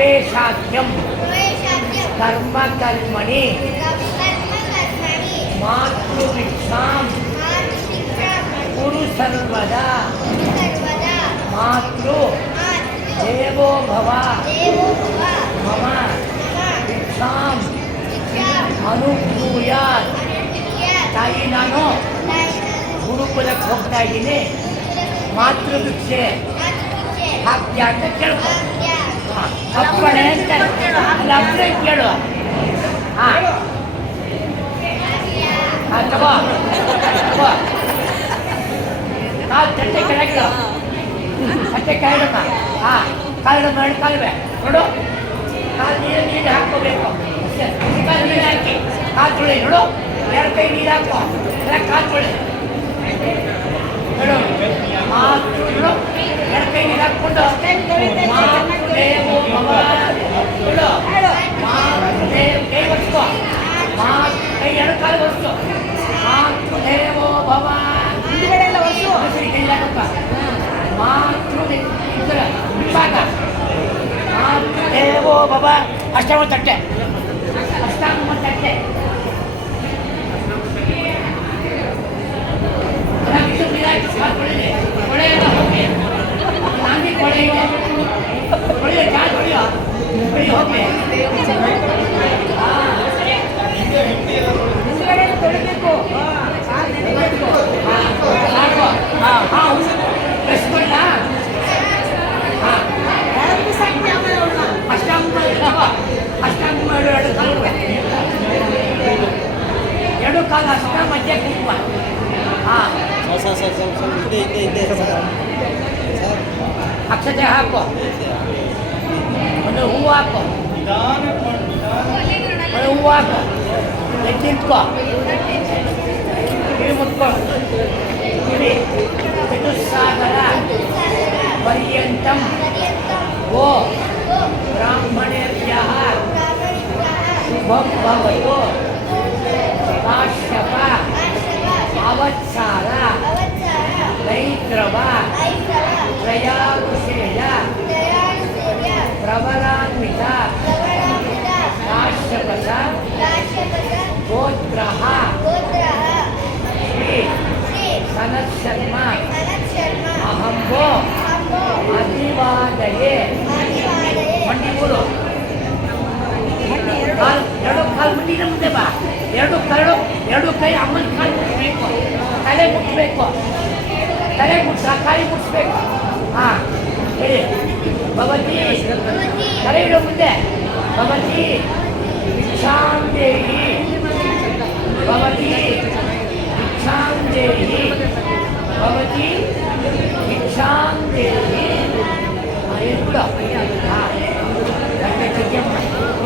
ಪ್ರವೇಶಾಖ್ಯಂ ಕರ್ಮ ಕರ್ಮಣಿ ಮಾತೃಭಿಕ್ಷಾಂ ಕುರು ಸರ್ವದಾ ಮಾತೃ ದೇವೋ ಭವ ಮಮ ಭಿಕ್ಷಾಂ ಅನುಭೂಯಾತ್. ತಾಯಿ, ನಾನು ಗುರುಕುಲಕ್ಕೆ ಹೋಗ್ತಾ ಇದ್ದೀನಿ, ಮಾತೃಭಿಕ್ಷೆ ಹಾಕ್ತೀಯ ಅಂತ ಕೇಳ್ಕೊ. ಅಪ್ಪಣೆ ಅಂತ ಅಲ್ಲೇ ಕೇಳು. ಹಾಂ ತಗೋ ತಗೋ. ಕಾಲು ತಟ್ಟೆ ಕೆಳಗೆ ತಟ್ಟೆ ಕಾಯ್ಬೇಕ. ಹಾಂ ಕಾಲು ಮಾಡಿ ಕಾಲುವೆ ನೋಡು. ಕಾಲು ನೀರು ಹಾಕ್ಕೋಬೇಕು ಅಷ್ಟೇ. ಕಾಲು ನೀರು ಹಾಕಿ ಕಾಲು ತೊಳಿ ನೋಡು. ಎರಡು ಕೈ ನೀರು ಹಾಕೋ, ಕಾಲು ತೊಳಿ ನೋಡು. ಮಾತು ನೋಡು, ಎರಡು ಕೈ ನೀರು ಹಾಕ್ಕೊಂಡು ಮಾತೃದೇವೋ ಭವ ನೋಡು. ಮಾತೃದೇವ ಕೈ ಒರೆಸ್ಕೋ. ಕೈ ಎರಡು ಕಾಲು ಒರೆಸು. ಮಾತೃದೇವೋ ಭವ ಹಿಂದ್ಗಡೆ ಎಲ್ಲ ಒರೆಸು. ಕೈ ಹಾಕಪ್ಪ. ಮಾತೃದೇವೋ ಭವ ಅಷ್ಟಾಂಗ ತಟ್ಟೆ, ಅಷ್ಟಾಂಗ ತಟ್ಟೆ. ಕೊಳೆಯಲ್ಲ ಹೋಗಿ ನಾಂದಿ ಕೊಳೆ ಇದೆ. ಕೊಳೆಯ ಚಾ ತೊಳೆಯೋ ಹೋಗಿ ಹಿಂದ್ಗಡೆ ತೊಳಿಬೇಕು. ಎರಡು ಕಾಲ ಅಷ್ಟ ಮಧ್ಯ ಕುಂಕುಮ. ಹಾಂ ಅಕ್ಷತೆ ಹಾಕೋ. ಒಂದು ಹೂವು ಹಾಕೋ, ಒಂದು ಹೂವು ಹಾಕೋ. ನಿಂತ್ಕೋ, ಕಿವಿ ಮುತ್ಕೊ. ಕಿವಿ ಚತುಸ್ಸಾಗರ ಪರ್ಯಂತಂ ಗೋ ಬ್ರಾಹ್ಮಣೇಭ್ಯಃ ಶುಭಂ ಭವತು. ಕಾಶ್ಯಪ ಅವತ್ಸಾರ ದೈತ್ರವ ತ್ರಯಾಋಷೇಯ ಪ್ರಬಲಾನ್ವಿತ ಕಾಶ್ಯಪದ ಗೋತ್ರ ಶ್ರೀ ಸನತ್ಶರ್ಮ ಅಹಂಭೋ ಅಭಿವಾದಯೇ. ಮಂಡಿ ಊರು ಎರಡು ಕಾಲು ಮುಂದಿನ ಮುಂದೆ ಬಾ. ಎರಡು ಕೈ ಅಮ್ಮನ ಕಾಲು ಮುಟ್ಟಬೇಕು. ತಲೆ ಮುಟ್ಟಬೇಕು. ತಲೆ ಕಾಯಿ ಮುಟ್ಟಿಸ್ಬೇಕು. ಹಾಂ ಹೇಳಿ. ಭವತಿ ತಲೆ ಇಡೋ ಮುಂದೆ. ಭವತಿ ಭಿಕ್ಷಾಂ ದೇಹಿ. ಭವತಿ ಭಿಕ್ಷಾಂ ದೇಹಿ. ಭವತಿ